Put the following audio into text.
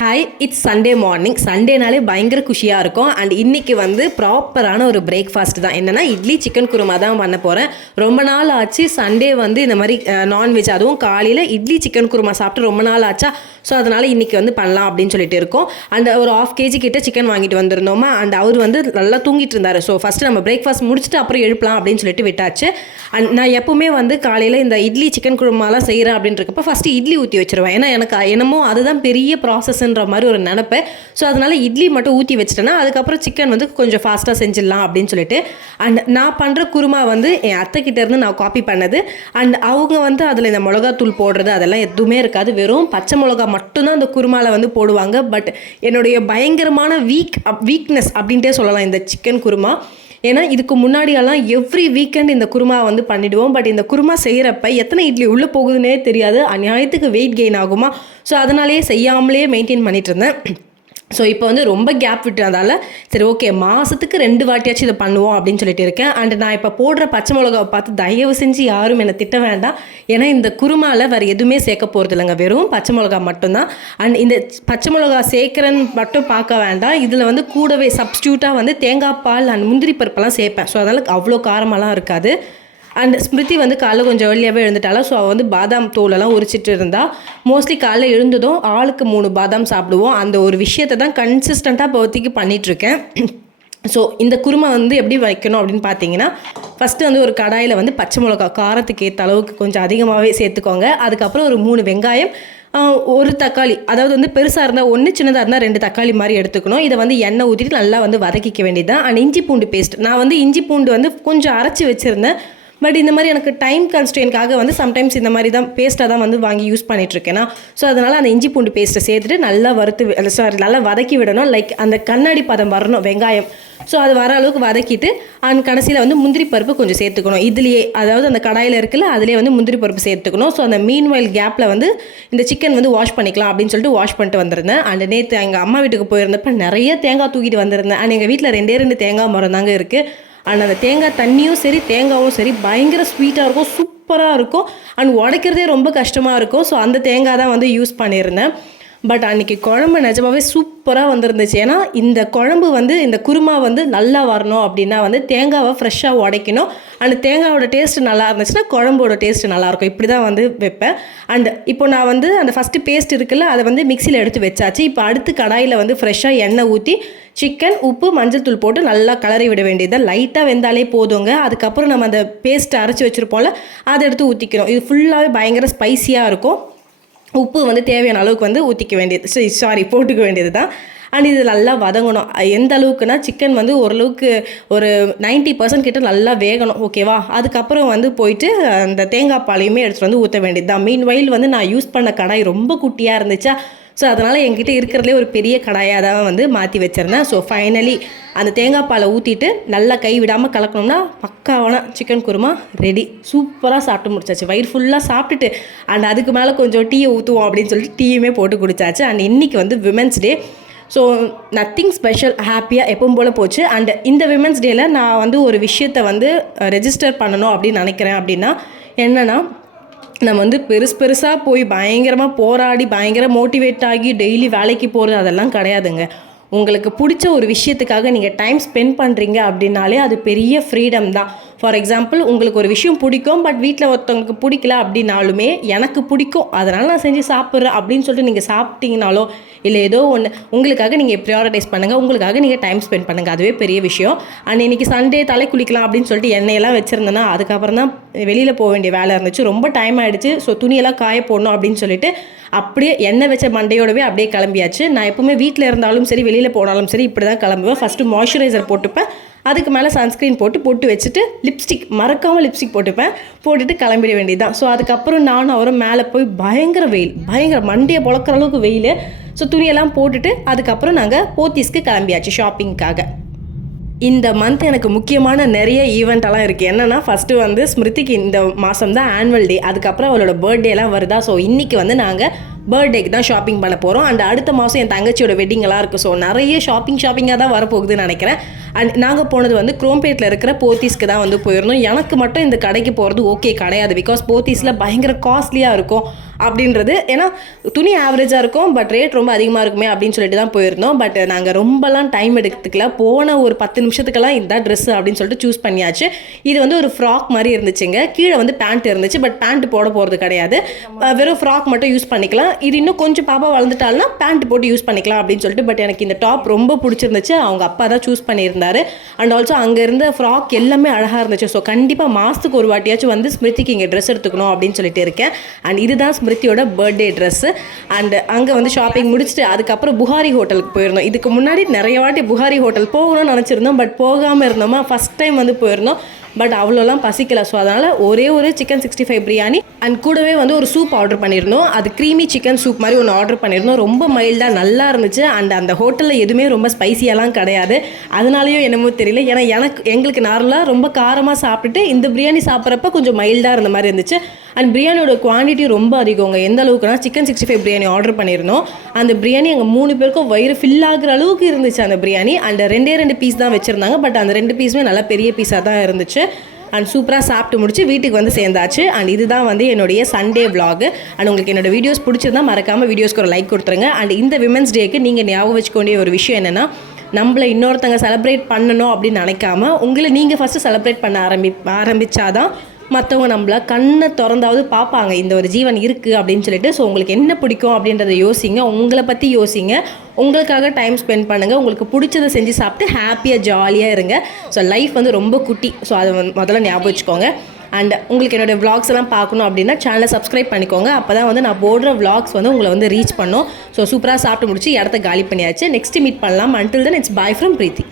Hi, it's Sunday morning. சண்டேனாலே பயங்கர குஷியாக இருக்கும். அண்ட் இன்றைக்கி வந்து ப்ராப்பரான ஒரு பிரேக்ஃபாஸ்ட் தான். என்னென்னா இட்லி சிக்கன் குருமா தான் பண்ண போகிறேன். ரொம்ப நாள் ஆச்சு சண்டே வந்து இந்த மாதிரி நான்வெஜ், அதுவும் காலையில் இட்லி சிக்கன் குருமா சாப்பிட்டு ரொம்ப நாள் ஆச்சா. ஸோ அதனால் இன்றைக்கி வந்து பண்ணலாம் அப்படின்னு சொல்லிட்டு இருக்கோம். அண்ட் ஒரு 1/2 kg கிட்ட சிக்கன் வாங்கிட்டு வந்திருந்தோமா. அண்ட் அவர் வந்து நல்லா தூங்கிட்டு இருந்தார். ஸோ ஃபஸ்ட்டு நம்ம பிரேக்ஃபாஸ்ட் முடிச்சுட்டு அப்புறம் எழுப்பலாம் அப்படின்னு சொல்லிட்டு விட்டாச்சு. அண்ட் நான் எப்போவுமே வந்து காலையில் இந்த இட்லி சிக்கன் குருமாலாம் செய்கிறேன் அப்படின்றப்ப ஃபஸ்ட்டு இட்லி ஊற்றி வச்சுருவேன். ஏன்னா எனக்கு என்னமோ அதுதான் பெரிய ப்ராசஸ்ன்ற மாதிரி ஒரு நினைப்பேன். ஸோ அதனால் இட்லி மட்டும் ஊற்றி வச்சுட்டேன்னா அதுக்கப்புறம் சிக்கன் வந்து கொஞ்சம் ஃபாஸ்ட்டாக செஞ்சிடலாம் அப்படின்னு சொல்லிட்டு. அண்ட் நான் பண்ணுற குருமா வந்து என் அத்தைக்கிட்டேருந்து நான் காப்பி பண்ணது. அண்ட் அவங்க வந்து அதில் இந்த மிளகாத்தூள் போடுறது அதெல்லாம் எதுவுமே இருக்காது. வெறும் பச்சை மிளகா மட்டும்தான் அந்த குருமாவில் வந்து போடுவாங்க. பட் என்னுடைய பயங்கரமான வீக்னஸ் அப்படின்ட்டே சொல்லலாம் இந்த சிக்கன் குருமா. ஏன்னா இதுக்கு முன்னாடியெல்லாம் எவ்ரி வீக்கெண்ட் இந்த குருமா வந்து பண்ணிவிடுவோம். பட் இந்த குருமா செய்கிறப்ப எத்தனை இட்லி உள்ளே போகுதுன்னே தெரியாது. அநியாயத்துக்கு வெயிட் கெயின் ஆகுமா. ஸோ அதனாலேயே செய்யாமலே மெயின்டைன் பண்ணிகிட்டு இருந்தேன். ஸோ இப்போ வந்து ரொம்ப கேப் விட்டதால் சரி ஓகே மாதத்துக்கு 2 வாட்டியாச்சும் இதை பண்ணுவோம் அப்படின்னு சொல்லிட்டு இருக்கேன். அண்ட் நான் இப்போ போடுற பச்சை மிளகாவை பார்த்து தயவு செஞ்சு யாரும் என்னை திட்ட வேண்டாம். ஏன்னா இந்த குருமாவில் வேறு எதுவுமே சேர்க்க போகிறது இல்லைங்க, வெறும் பச்சை மிளகா மட்டும்தான். அண்ட் இந்த பச்சை மிளகா சேர்க்குறேன்னு மட்டும் பார்க்க வேண்டாம். இதில் வந்து கூடவே சப்ஸ்டியூட்டாக வந்து தேங்காய் பால் அண்ட் முந்திரி பருப்பெல்லாம் சேர்ப்பேன். ஸோ அதனால் அவ்வளோ காரமெல்லாம் இருக்காது. அண்ட் ஸ்மிருதி வந்து காலைல கொஞ்சம் ஏர்லியாகவே எழுந்துட்டாலும். ஸோ அவள் வந்து பாதாம் தோலெல்லாம் உரிச்சிட்டு இருந்தா. மோஸ்ட்லி காலைல எழுந்ததும் ஆளுக்கு 3 பாதாம் சாப்பிடுவோம். அந்த ஒரு விஷயத்தை தான் கன்சிஸ்டண்ட்டாக இப்போதைக்கு பண்ணிகிட்ருக்கேன். ஸோ இந்த குருமா வந்து எப்படி வைக்கணும் அப்படின்னு பார்த்தீங்கன்னா, ஃபஸ்ட்டு வந்து ஒரு கடாயில் வந்து பச்சை மிளகா காரத்துக்கு ஏற்ற அளவுக்கு கொஞ்சம் அதிகமாகவே சேர்த்துக்கோங்க. அதுக்கப்புறம் ஒரு 3 வெங்காயம், ஒரு தக்காளி, அதாவது வந்து பெருசாக இருந்தால் 1, சின்னதாக இருந்தால் 2 தக்காளி மாதிரி எடுத்துக்கணும். இதை வந்து எண்ணெய் ஊற்றிட்டு நல்லா வந்து வதக்கிக்க வேண்டியது தான். அண்ட் இஞ்சி பூண்டு பேஸ்ட், நான் வந்து இஞ்சி பூண்டு வந்து கொஞ்சம் அரைச்சி வச்சுருந்தேன். பட் இந்த மாதிரி எனக்கு டைம் கன்ஸ்ட்ரெயின்காக வந்து சம்டைம்ஸ் இந்த மாதிரி தான் பேஸ்ட்டாக தான் வந்து வாங்கி யூஸ் பண்ணிகிட்ருக்கேன்னா. ஸோ அதனால் அந்த இஞ்சி பூண்டு பேஸ்ட்டை சேர்த்துட்டு நல்லா நல்லா வதக்கி விடணும். லைக் அந்த கண்ணாடி பதம் வரணும் வெங்காயம். ஸோ அது வர அளவுக்கு வதக்கிட்டு அண்ட் கடைசியில் வந்து முந்திரி பருப்பு கொஞ்சம் சேர்த்துக்கணும். இதுலேயே அதாவது அந்த கடாயில் இருக்குல்ல அதிலே வந்து முந்திரி பருப்பு சேர்த்துக்கணும். ஸோ அந்த மீன்வைல் கேப்பில் வந்து இந்த சிக்கன் வந்து வாஷ் பண்ணிக்கலாம் அப்படின்னு சொல்லிட்டு வாஷ் பண்ணிட்டு வந்திருந்தேன். அண்ட் நேற்று எங்கள் அம்மா வீட்டுக்கு போயிருந்தப்போ நிறைய தேங்காய் தூக்கிட்டு வந்திருந்தேன். அண்ட் எங்கள் வீட்டில் 2 தேங்காய் மரம் தாங்க இருக்குது. அண்ட் அந்த தேங்காய் தண்ணியும் சரி தேங்காயும் சரி பயங்கர ஸ்வீட்டாக இருக்கும், சூப்பராக இருக்கும். அண்ட் உடைக்கிறதே ரொம்ப கஷ்டமாக இருக்கும். ஸோ அந்த தேங்காய் தான் வந்து யூஸ் பண்ணியிருந்தேன். பட் அன்றைக்கி குழம்பு நிஜமாவே சூப்பராக வந்துருந்துச்சு. ஏன்னா இந்த குழம்பு வந்து இந்த குருமா வந்து நல்லா வரணும் அப்படின்னா வந்து தேங்காவை ஃப்ரெஷ்ஷாக உடைக்கணும். அந்த தேங்காயோட டேஸ்ட்டு நல்லா இருந்துச்சுன்னா குழம்போட டேஸ்ட்டு நல்லாயிருக்கும். இப்படி தான் வந்து வைப்பேன். அண்ட் இப்போ நான் வந்து அந்த ஃபஸ்ட்டு பேஸ்ட் இருக்குல்ல அதை வந்து மிக்சியில் எடுத்து வச்சாச்சு. இப்போ அடுத்து கடாயில் வந்து ஃப்ரெஷ்ஷாக எண்ணெய் ஊற்றி சிக்கன், உப்பு, மஞ்சள் தூள் போட்டு நல்லா கலரி விட வேண்டியது. லைட்டாக வெந்தாலே போதுங்க. அதுக்கப்புறம் நம்ம அந்த பேஸ்ட்டை அரைச்சி வச்சுருப்போம்ல அதை எடுத்து ஊற்றிக்கிறோம். இது ஃபுல்லாகவே பயங்கர ஸ்பைஸியாக இருக்கும். உப்பு வந்து தேவையான அளவுக்கு வந்து ஊற்றிக்க வேண்டியது, போட்டுக்க வேண்டியது தான். அண்ட் இது நல்லா வதங்கணும். எந்த அளவுக்குனா சிக்கன் வந்து ஓரளவுக்கு ஒரு 90% கிட்ட நல்லா வேகணும், ஓகேவா. அதுக்கப்புறம் வந்து போயிட்டு அந்த தேங்காய் பாலையுமே எடுத்துகிட்டு வந்து ஊற்ற வேண்டியது தான். மீன்வைல் வந்து நான் யூஸ் பண்ண கடாய் ரொம்ப குட்டியாக இருந்துச்சா. ஸோ அதனால் என்கிட்ட இருக்கிறதுலே ஒரு பெரிய கடாயாக தான் வந்து மாற்றி வச்சுருந்தேன். ஸோ ஃபைனலி அந்த தேங்காய் பாலை ஊற்றிட்டு நல்லா கை விடாமல் கலக்கணும்னா பக்காவான சிக்கன் குருமா ரெடி. சூப்பராக சாப்பிட்டு முடிச்சாச்சு. வயிறு ஃபுல்லாக சாப்பிட்டுட்டு அண்ட் அதுக்கு மேலே கொஞ்சம் டீயை ஊற்றுவோம் அப்படின்னு சொல்லிட்டு டீயுமே போட்டு குடிச்சாச்சு. அண்ட் இன்றைக்கி வந்து women's day. So nothing special, ஹாப்பியாக எப்பவும் போல் போச்சு. அண்ட் இந்த விமென்ஸ் டேயில் நான் வந்து ஒரு விஷயத்தை வந்து ரெஜிஸ்டர் பண்ணணும் அப்படின்னு நினைக்கிறேன். அப்படின்னா என்னென்னா, நம்ம வந்து பெருசாக போய் பயங்கரமாக போராடி பயங்கர மோட்டிவேட் ஆகி டெய்லி வேலைக்கு போகிறது அதெல்லாம் கிடையாதுங்க. உங்களுக்கு பிடிச்ச ஒரு விஷயத்துக்காக நீங்கள் டைம் ஸ்பெண்ட் பண்ணுறீங்க அப்படின்னாலே அது பெரிய ஃப்ரீடம் தான். ஃபார் எக்ஸாம்பிள், உங்களுக்கு ஒரு விஷயம் பிடிக்கும் பட் வீட்டில் ஒருத்தவங்களுக்கு பிடிக்கல அப்படின்னாலுமே எனக்கு பிடிக்கும் அதனால் நான் செஞ்சு சாப்பிட்றேன் அப்படின்னு சொல்லிட்டு நீங்கள் சாப்பிட்டீங்கனாலோ இல்லை ஏதோ ஒன்று உங்களுக்காக நீங்கள் ப்ரியாரிட்டைஸ் பண்ணுங்கள், உங்களுக்காக நீங்கள் டைம் ஸ்பெண்ட் பண்ணுங்கள், அதுவே பெரிய விஷயம். அண்ட் இன்றைக்கி சண்டே தலை குளிக்கலாம் அப்படின்னு சொல்லிட்டு எண்ணெயெல்லாம் வச்சுருந்தேன்னா அதுக்கப்புறம் தான் வெளியில் போக வேண்டிய வேலை இருந்துச்சு. ரொம்ப டைம் ஆகிடுச்சு. ஸோ துணியெல்லாம் காய போடணும் அப்படின்னு சொல்லிட்டு அப்படியே எண்ணெய் வச்ச மண்டையோடவே அப்படியே கிளம்பியாச்சு. நான் எப்பவுமே வீட்டில் இருந்தாலும் சரி வெளியில் போனாலும் சரி இப்படி தான் கிளம்புவேன். ஃபஸ்ட்டு மாய்ஸ்சரைசர் போட்டுப்பேன், அதுக்கு மேலே சன்ஸ்க்ரீன் போட்டு வச்சுட்டு லிப்ஸ்டிக் மறக்காமல் லிப்ஸ்டிக் போட்டுட்டு கிளம்பிட வேண்டியதுதான். ஸோ அதுக்கப்புறம் நானும் அவரும் மேலே போய் பயங்கர வெயில், பயங்கர மண்டையை பொழக்கிற அளவுக்கு வெயில். ஸோ துணியெல்லாம் போட்டுட்டு அதுக்கப்புறம் நாங்கள் போத்தீஸ்க்கு கிளம்பியாச்சு ஷாப்பிங்காக. இந்த மந்த் எனக்கு முக்கியமான நிறைய ஈவெண்ட்டெல்லாம் இருக்குது. என்னென்னா, ஃபஸ்ட்டு வந்து ஸ்மிருதிக்கு இந்த மாதம் தான் ஆனுவல் டே, அதுக்கப்புறம் அவளோட பர்த்டேலாம் வருதா. ஸோ இன்றைக்கி வந்து நாங்கள் பர்த்டேக்கு தான் ஷாப்பிங் பண்ண போகிறோம். அண்ட் அடுத்த மாதம் என் தங்கச்சியோட வெட்டிங்கெல்லாம் இருக்குது. ஸோ நிறைய ஷாப்பிங்காக தான் வரப்போகுதுன்னு நினைக்கிறேன். அண்ட் நாங்கள் போனது வந்து குரோம்பேட்டில் இருக்கிற போத்தீஸ்க்கு தான் வந்து போயிருந்தோம். எனக்கு மட்டும் இந்த கடைக்கு போகிறது ஓகே கிடையாது. பிகாஸ் போத்தீஸில் பயங்கர காஸ்ட்லியாக இருக்கும் அப்படின்றது, ஏன்னா துணி ஆவரேஜாக இருக்கும், பட் ரேட் ரொம்ப அதிகமாக இருக்குமே அப்படின்னு சொல்லிட்டு தான் போயிருந்தோம். பட் நாங்கள் ரொம்பலாம் டைம் எடுத்துக்கல. போன ஒரு 10 நிமிஷத்துக்கெல்லாம் இதுதான் ட்ரெஸ் அப்படின்னு சொல்லிட்டு சூஸ் பண்ணியாச்சு. இது வந்து ஒரு ஃப்ராக் மாதிரி இருந்துச்சுங்க. கீழே வந்து பேண்ட் இருந்துச்சு, பட் பேண்ட் போட போகிறது கிடையாது. வெறும் ஃப்ராக் மட்டும் யூஸ் பண்ணிக்கலாம். இது இன்னும் கொஞ்சம் பாப்பா வளர்ந்துட்டால்னா பேண்ட் போட்டு யூஸ் பண்ணிக்கலாம் அப்படின்னு சொல்லிட்டு. பட் எனக்கு இந்த டாப் ரொம்ப பிடிச்சிருந்துச்சு. அவங்க அப்பா தான் சூஸ் பண்ணியிருந்தாரு. அண்ட் ஆல்சோ அங்கே இருந்த ஃப்ராக் எல்லாமே அழகாக இருந்துச்சு. ஸோ கண்டிப்பாக மாதத்துக்கு ஒரு வாட்டியாச்சும் வந்து ஸ்மிருதிக்கு இங்கே ட்ரெஸ் எடுத்துக்கணும் அப்படின்னு சொல்லிட்டு இருக்கேன். அண்ட் இதுதான் ஸ்மிருதியோட பர்த்டே ட்ரெஸ்ஸு. அண்ட் அங்கே வந்து ஷாப்பிங் முடிச்சுட்டு அதுக்கப்புறம் புகாரி ஹோட்டலுக்கு போயிருந்தோம். இதுக்கு முன்னாடி நிறைய வாட்டி புகாரி ஹோட்டல் போகணும்னு நினச்சிருந்தோம், பட் போகாமல் இருந்தோமா. ஃபஸ்ட் டைம் வந்து போயிருந்தோம், பட் அவ்வளோலாம் பசிக்கல. ஸோ அதனால் ஒரே ஒரு சிக்கன் 65 பிரியாணி அண்ட் கூடவே வந்து ஒரு சூப் ஆர்டர் பண்ணியிருந்தோம். அது க்ரீமி சிக்கன் சூப் மாதிரி ஒன்று ஆர்டர் பண்ணியிருந்தோம். ரொம்ப மைல்டாக நல்லா இருந்துச்சு. அண்ட் அந்த ஹோட்டலில் எதுவுமே ரொம்ப ஸ்பைசியெல்லாம் கிடையாது. அதனாலேயும் என்னமோ தெரியல, ஏன்னா எங்களுக்கு நார்மலாக ரொம்ப காரமாக சாப்பிட்டுட்டு இந்த பிரியாணி சாப்பிட்றப்ப கொஞ்சம் மைல்டாக இருந்த மாதிரி இருந்துச்சு. அண்ட் பிரியாணியோட குவான்டிட்டி ரொம்ப அதிகங்க. எந்த அளவுக்குனா சிக்கன் 65 பிரியாணி ஆர்டர் பண்ணியிருந்தோம். அந்த பிரியாணி எங்கள் 3 பேருக்கும் வயிறு ஃபில் ஆகிற அளவுக்கு இருந்துச்சு அந்த பிரியாணி. அண்ட் 2 பீஸ் தான் வச்சுருந்தாங்க, பட் அந்த 2 பீஸுமே நல்லா பெரிய பீஸாக தான் இருந்துச்சு. அண்ட் சூப்பராக சாப்பிட்டு முடிச்சு வீட்டுக்கு வந்து சேர்ந்தாச்சு. அண்ட் இதுதான் வந்து என்னுடைய சண்டே விலாக். அண்ட் உங்களுக்கு என்னோட வீடியோஸ் பிடிச்சிருந்தா மறக்காமல் வீடியோஸ்க்கு ஒரு லைக் கொடுத்துருங்க. அண்ட் இந்த விமென்ஸ் டேக்கு நீங்கள் ஞாபகம் வச்சுக்கொண்டிய ஒரு விஷயம் என்னென்னா, நம்மளை இன்னொருத்தங்க செலிப்ரேட் பண்ணணும் அப்படின்னு நினைக்காம உங்களை நீங்கள் ஃபஸ்ட்டு செலிப்ரேட் பண்ண ஆரம்பித்தாதான் மற்றவங்க நம்மள கண்ணை திறந்தாவது பார்ப்பாங்க, இந்த ஒரு ஜீவன் இருக்குது அப்படின்னு சொல்லிட்டு. ஸோ உங்களுக்கு என்ன பிடிக்கும் அப்படின்றத யோசிங்க, உங்களை பற்றி யோசிங்க, உங்களுக்காக டைம் ஸ்பெண்ட் பண்ணுங்கள், உங்களுக்கு பிடிச்சதை செஞ்சு சாப்பிட்டு ஹாப்பியாக ஜாலியாக இருங்க. ஸோ லைஃப் வந்து ரொம்ப குட்டி. ஸோ அதை முதல்ல ஞாபகம் வச்சுக்கோங்க. அண்ட் உங்களுக்கு என்னோடய விளாக்ஸ் எல்லாம் பார்க்கணும் அப்படின்னா சேனலை சப்ஸ்கிரைப் பண்ணிக்கோங்க. அப்போ தான் வந்து நான் போடுற விளாக்ஸ் வந்து உங்களை வந்து ரீச் பண்ணும். ஸோ சூப்பராக சாப்பிட்டு முடிச்சு இடத்த காலி பண்ணியாச்சு. நெக்ஸ்ட் மீட் பண்ணலாம். Until then it's bye from Preethi.